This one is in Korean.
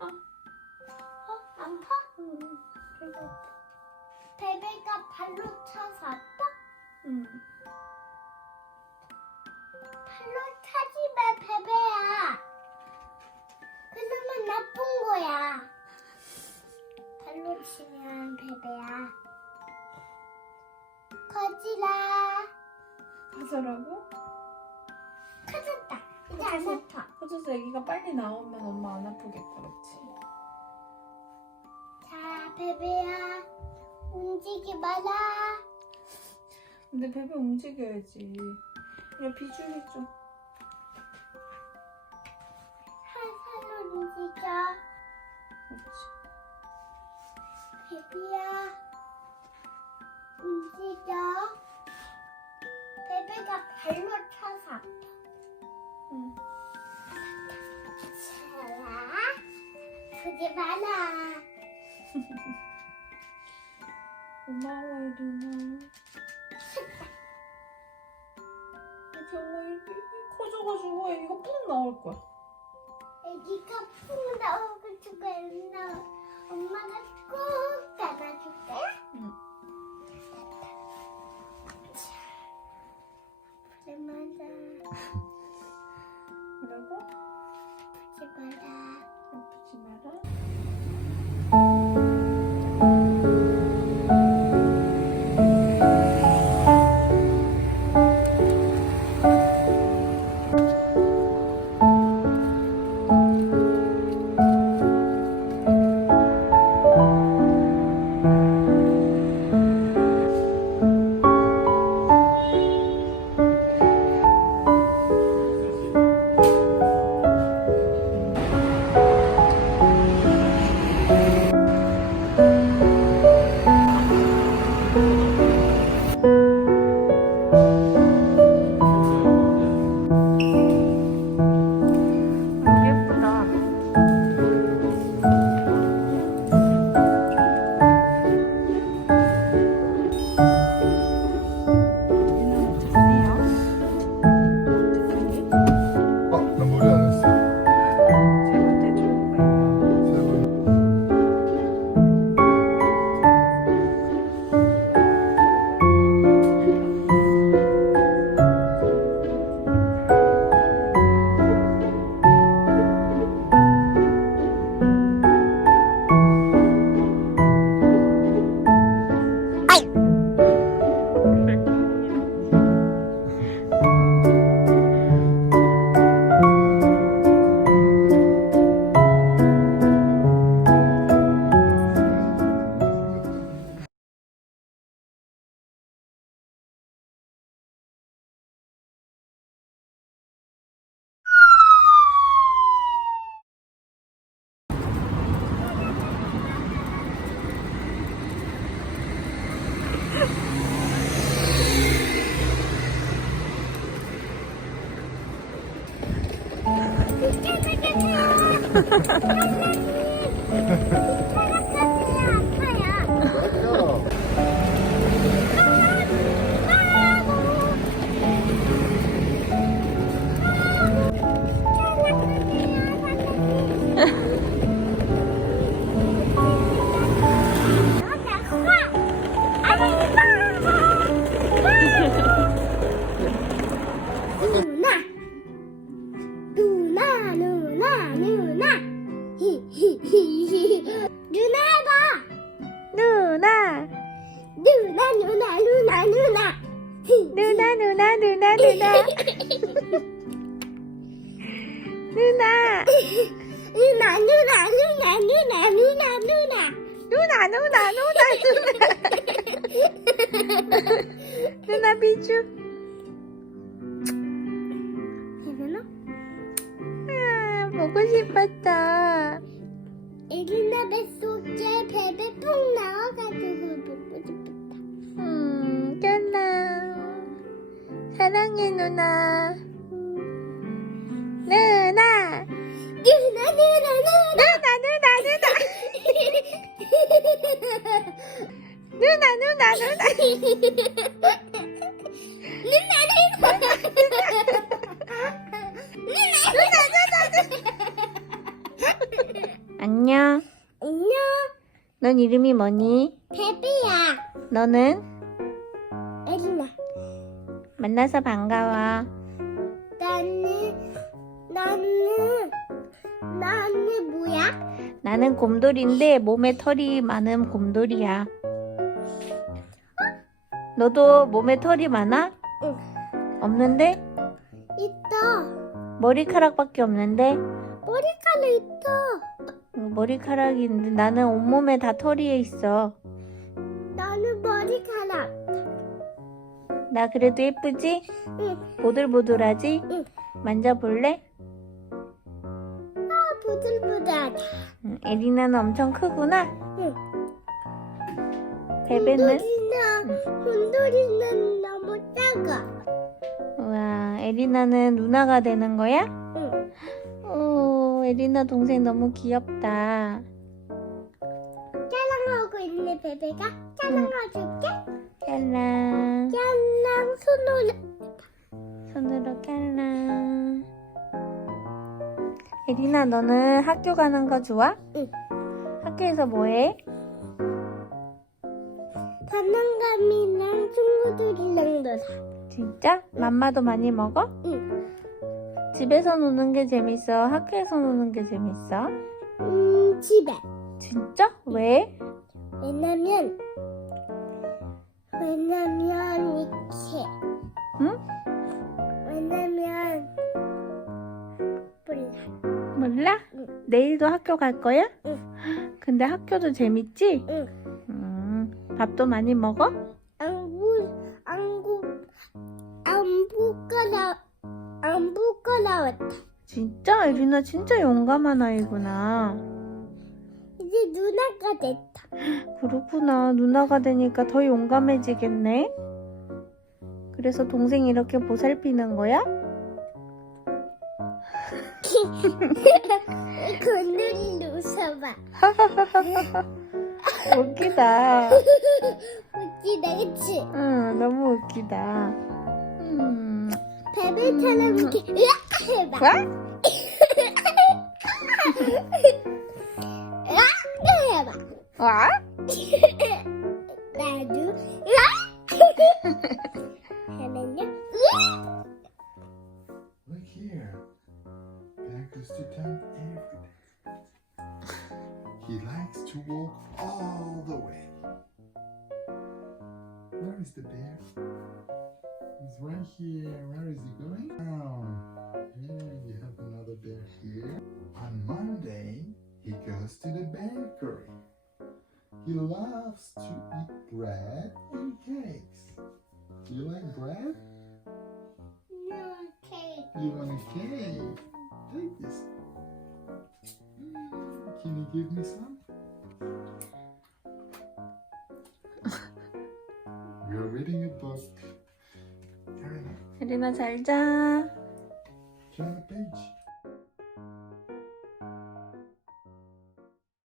어, 아파? 응. 배가 아파. 베베가 발로 차서 아파? 응. 발로 차지 마, 베베야. 그러면 나쁜 거야. 발로 치면 베베야. 거지라. 가서라고? 커졌다. 이제 안 아파. 커져서 애기가 빨리 나오면 엄마 안 아프겠다, 그렇지? 자, 베베야. 움직이 마라. 근데 베베 움직여야지. 야, 비주얼 좀. 살살 움직여. 그렇지. 베비야. 움직여. 베베가 발로 차서 아파. 응. 보지 마라. 고마워요, 누나. 엄마 이렇게 커져가지고 애기가 푹 나올 거야. 애기가 푹 나오고 죽었나 엄마가 꼭 안아줄 거야? 응. 보지 마라. Ha ha ha! 나, 누 나, 누 나, 누나, 누나 비주. 되나? 아, 보고 싶었다. 에리나 뱃속에 베베 푹 나와가지고 보고 싶었다 음, 깐나. 사랑해 누나. 누나, 누나 누나 누나 누나, 누나, 누나, 누나, 누나, 누나. 누나 누나 누나 안녕. 안녕 넌 이름이 뭐니? 베비야 너는? 에리나 만나서 반가워. 나는 나는 나는 뭐야? 나는 곰돌이인데 몸에 털이 많은 곰돌이야. 너도 몸에 털이 많아? 응. 없는데? 있어 머리카락밖에 없는데? 머리카락 있어 어, 머리카락이 있는데 나는 온몸에 다 털이 있어. 나는 머리카락 나 그래도 예쁘지? 응 보들보들하지? 응. 만져볼래? 아, 부들부들하다 응, 에리나는 엄청 크구나. 응. 베베는? 혼돌이는 너무 작아 와, 에리나는 누나가 되는 거야? 응 오, 에리나 동생 너무 귀엽다. 짜랑하고 있는 베베가 짜랑해줄게 짤랑. 짜랑 손으로 손으로 짤랑. 에리나, 너는 학교 가는 거 좋아? 응. 학교에서 뭐해? 장난감이랑 친구들이랑 놀아 진짜? 맘마도 많이 먹어? 응 집에서 노는 게 재밌어? 학교에서 노는 게 재밌어? 음, 집에 진짜? 왜? 왜냐면 왜냐면 이렇게 응? 왜냐면 몰라 몰라? 응. 내일도 학교 갈 거야? 응. 근데 학교도 재밌지? 응 음, 밥도 많이 먹어? 안부 안부 안부가 안부가 나왔다 진짜? 에리나 진짜 용감한 아이구나. 이제 누나가 됐다 그렇구나. 누나가 되니까 더 용감해지겠네. 그래서 동생 이렇게 보살피는 거야? 건드리 웃어봐 웃기다. 웃기다 그치 응, 너무 웃기다. 음. 베베처럼 이렇게 으악 해봐 와? 으악 해봐 와? 나도 으악 하면요 으악 Look here. Bear goes to town every day. He likes to walk all the way. Where is the bear? He's right here. Where is he going? Oh, yeah, you have another bear here. On Monday, he goes to the bakery. He loves to eat bread and cakes. Do you like bread? no cake You want a cake? Take this. Mm, Can you give me some? Reading a book. 에리나 잘 자. turn the page.